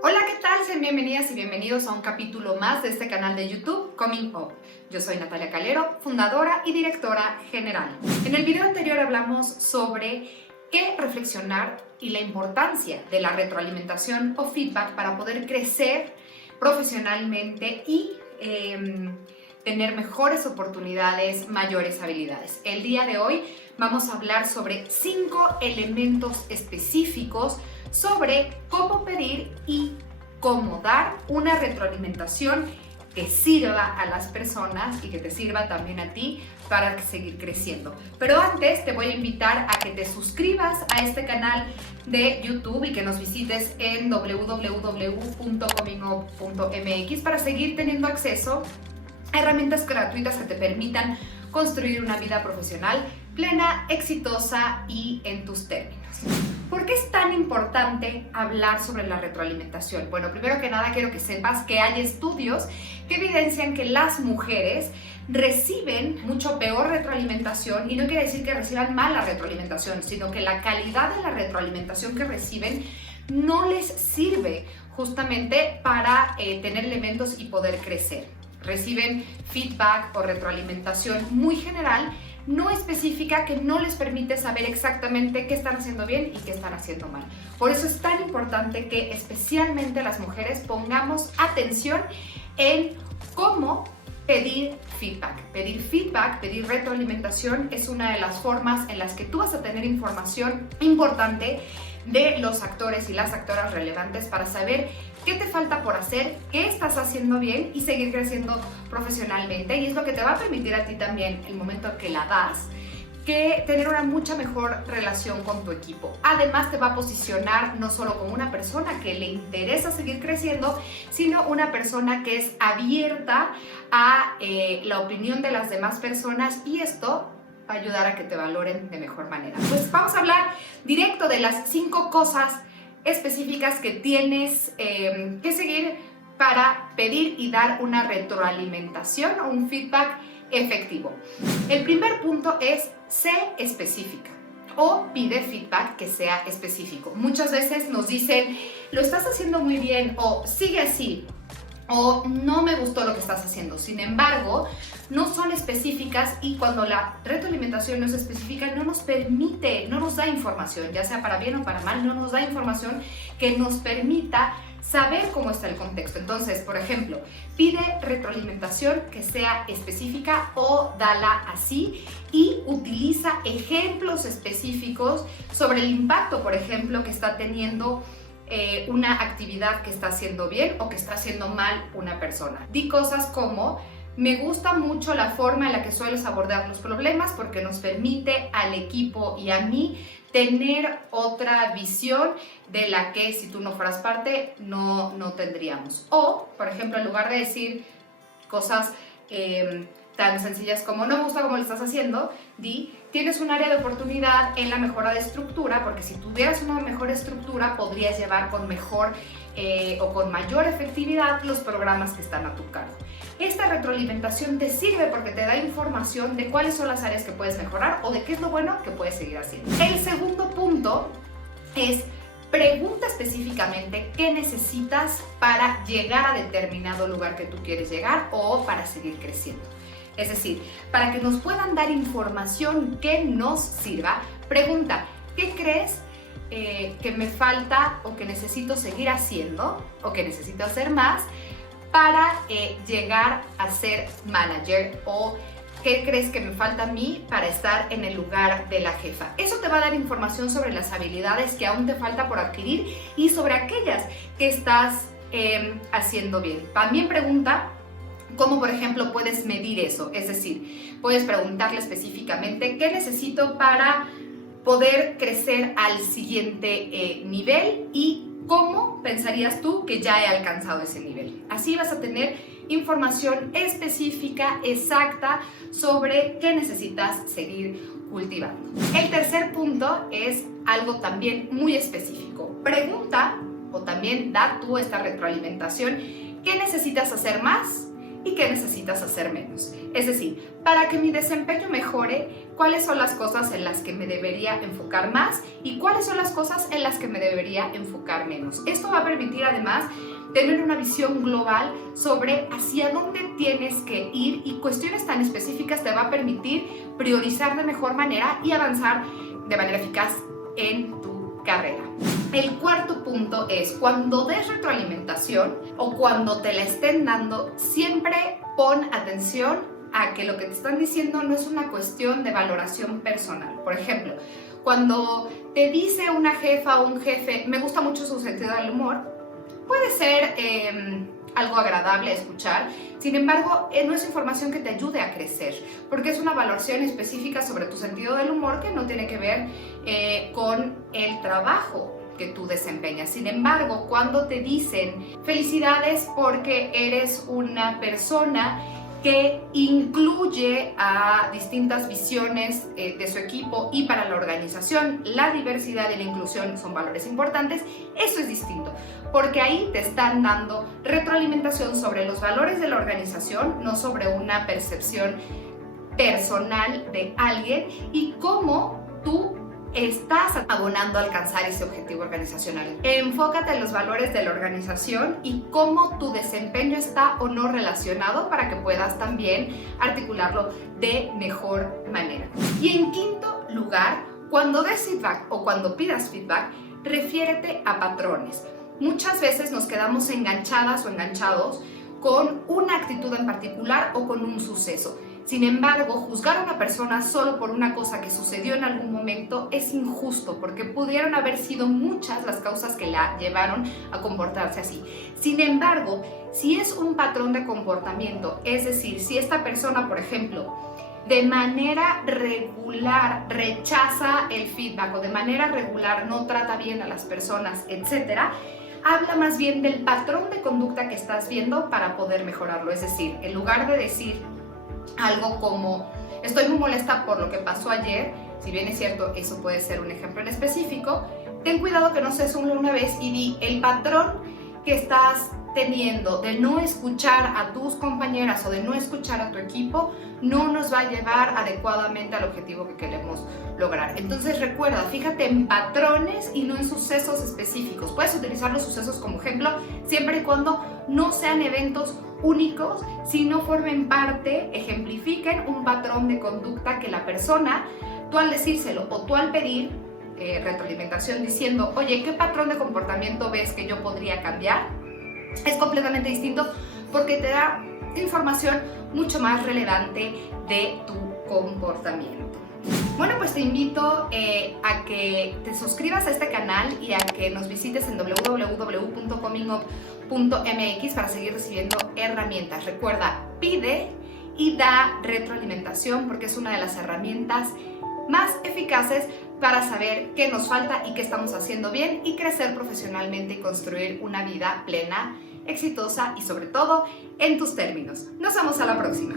Hola, ¿qué tal? Sean bienvenidas y bienvenidos a un capítulo más de este canal de YouTube Coming Up. Yo soy Natalia Calero, fundadora y directora general. En el video anterior hablamos sobre qué reflexionar y la importancia de la retroalimentación o feedback para poder crecer profesionalmente y tener mejores oportunidades, mayores habilidades. El día de hoy vamos a hablar sobre 5 elementos específicos sobre cómo pedir y cómo dar una retroalimentación que sirva a las personas y que te sirva también a ti para seguir creciendo. Pero antes te voy a invitar a que te suscribas a este canal de YouTube y que nos visites en www.comingup.mx para seguir teniendo acceso a herramientas gratuitas que te permitan construir una vida profesional plena, exitosa y en tus términos. ¿Por qué es tan importante hablar sobre la retroalimentación? Bueno, primero que nada quiero que sepas que hay estudios que evidencian que las mujeres reciben mucho peor retroalimentación, y no quiere decir que reciban mala retroalimentación, sino que la calidad de la retroalimentación que reciben no les sirve justamente para tener elementos y poder crecer. Reciben feedback o retroalimentación muy general, no específica, que no les permite saber exactamente qué están haciendo bien y qué están haciendo mal. Por eso es tan importante que especialmente las mujeres pongamos atención en cómo pedir feedback. Pedir retroalimentación es una de las formas en las que tú vas a tener información importante de los actores y las actoras relevantes para saber qué te falta por hacer, qué estás haciendo bien y seguir creciendo profesionalmente. Y es lo que te va a permitir a ti también, el momento que la das, que tener una mucha mejor relación con tu equipo. Además, te va a posicionar no solo como una persona que le interesa seguir creciendo, sino una persona que es abierta a la opinión de las demás personas, y esto va a ayudar a que te valoren de mejor manera. Pues vamos a hablar directo de las 5 cosas específicas que tienes que seguir para pedir y dar una retroalimentación o un feedback efectivo. El primer punto es: sé específica o pide feedback que sea específico. Muchas veces nos dicen, lo estás haciendo muy bien, o sigue así, o no me gustó lo que estás haciendo. Sin embargo, no son específicas, y cuando la retroalimentación no es específica, no nos permite, no nos da información, ya sea para bien o para mal, no nos da información que nos permita saber cómo está el contexto. Entonces, por ejemplo, pide retroalimentación que sea específica o dala así, y utiliza ejemplos específicos sobre el impacto, por ejemplo, que está teniendo una actividad que está haciendo bien o que está haciendo mal una persona. Di cosas como: me gusta mucho la forma en la que sueles abordar los problemas porque nos permite al equipo y a mí tener otra visión de la que si tú no fueras parte no tendríamos. O, por ejemplo, en lugar de decir cosas tan sencillas como no me gusta cómo lo estás haciendo, di: tienes un área de oportunidad en la mejora de estructura, porque si tuvieras una mejor estructura podrías llevar con mejor o con mayor efectividad los programas que están a tu cargo. Esta retroalimentación te sirve porque te da información de cuáles son las áreas que puedes mejorar o de qué es lo bueno que puedes seguir haciendo. El segundo punto es: pregunta específicamente qué necesitas para llegar a determinado lugar que tú quieres llegar o para seguir creciendo. Es decir, para que nos puedan dar información que nos sirva, pregunta: ¿qué crees que me falta o que necesito seguir haciendo o que necesito hacer más para llegar a ser manager? ¿O qué crees que me falta a mí para estar en el lugar de la jefa? Eso te va a dar información sobre las habilidades que aún te falta por adquirir y sobre aquellas que estás haciendo bien. También pregunta cómo, por ejemplo, puedes medir eso. Es decir, puedes preguntarle específicamente: ¿qué necesito para poder crecer al siguiente nivel? ¿Y cómo pensarías tú que ya he alcanzado ese nivel? Así vas a tener información específica, exacta, sobre qué necesitas seguir cultivando. El tercer punto es algo también muy específico. Pregunta, o también da tú esta retroalimentación: ¿qué necesitas hacer más y qué necesitas hacer menos. Es decir, para que mi desempeño mejore, cuáles son las cosas en las que me debería enfocar más y cuáles son las cosas en las que me debería enfocar menos. Esto va a permitir además tener una visión global sobre hacia dónde tienes que ir, y cuestiones tan específicas te va a permitir priorizar de mejor manera y avanzar de manera eficaz en tu carrera. El cuarto punto es, cuando des retroalimentación o cuando te la estén dando, siempre pon atención a que lo que te están diciendo no es una cuestión de valoración personal. Por ejemplo, cuando te dice una jefa o un jefe, me gusta mucho su sentido del humor, puede ser algo agradable a escuchar. Sin embargo, no es información que te ayude a crecer, porque es una valoración específica sobre tu sentido del humor que no tiene que ver con el trabajo que tú desempeñas. Sin embargo, cuando te dicen felicidades porque eres una persona que incluye a distintas visiones de su equipo y para la organización, la diversidad y la inclusión son valores importantes, eso es distinto, porque ahí te están dando retroalimentación sobre los valores de la organización, no sobre una percepción personal de alguien, y cómo tú estás abonando a alcanzar ese objetivo organizacional. Enfócate en los valores de la organización y cómo tu desempeño está o no relacionado para que puedas también articularlo de mejor manera. Y en quinto lugar, cuando des feedback o cuando pidas feedback, refiérete a patrones. Muchas veces nos quedamos enganchadas o enganchados con una actitud en particular o con un suceso. Sin embargo, juzgar a una persona solo por una cosa que sucedió en algún momento es injusto, porque pudieron haber sido muchas las causas que la llevaron a comportarse así. Sin embargo, si es un patrón de comportamiento, es decir, si esta persona, por ejemplo, de manera regular rechaza el feedback o de manera regular no trata bien a las personas, etcétera, habla más bien del patrón de conducta que estás viendo para poder mejorarlo. Es decir, en lugar de decir algo como estoy muy molesta por lo que pasó ayer, si bien es cierto, eso puede ser un ejemplo en específico, ten cuidado que no sea solo una vez y di el patrón que estás teniendo de no escuchar a tus compañeras o de no escuchar a tu equipo no nos va a llevar adecuadamente al objetivo que queremos lograr. Entonces recuerda, fíjate en patrones y no en sucesos específicos. Puedes utilizar los sucesos como ejemplo siempre y cuando no sean eventos únicos, sino formen parte, ejemplifiquen un patrón de conducta que la persona, tú al decírselo o tú al pedir retroalimentación diciendo, oye, ¿qué patrón de comportamiento ves que yo podría cambiar? Es completamente distinto porque te da información mucho más relevante de tu comportamiento. Bueno, pues te invito a que te suscribas a este canal y a que nos visites en www.comingup.mx para seguir recibiendo herramientas. Recuerda, pide y da retroalimentación porque es una de las herramientas más eficaces para saber qué nos falta y qué estamos haciendo bien y crecer profesionalmente y construir una vida plena, exitosa y sobre todo en tus términos. Nos vemos a la próxima.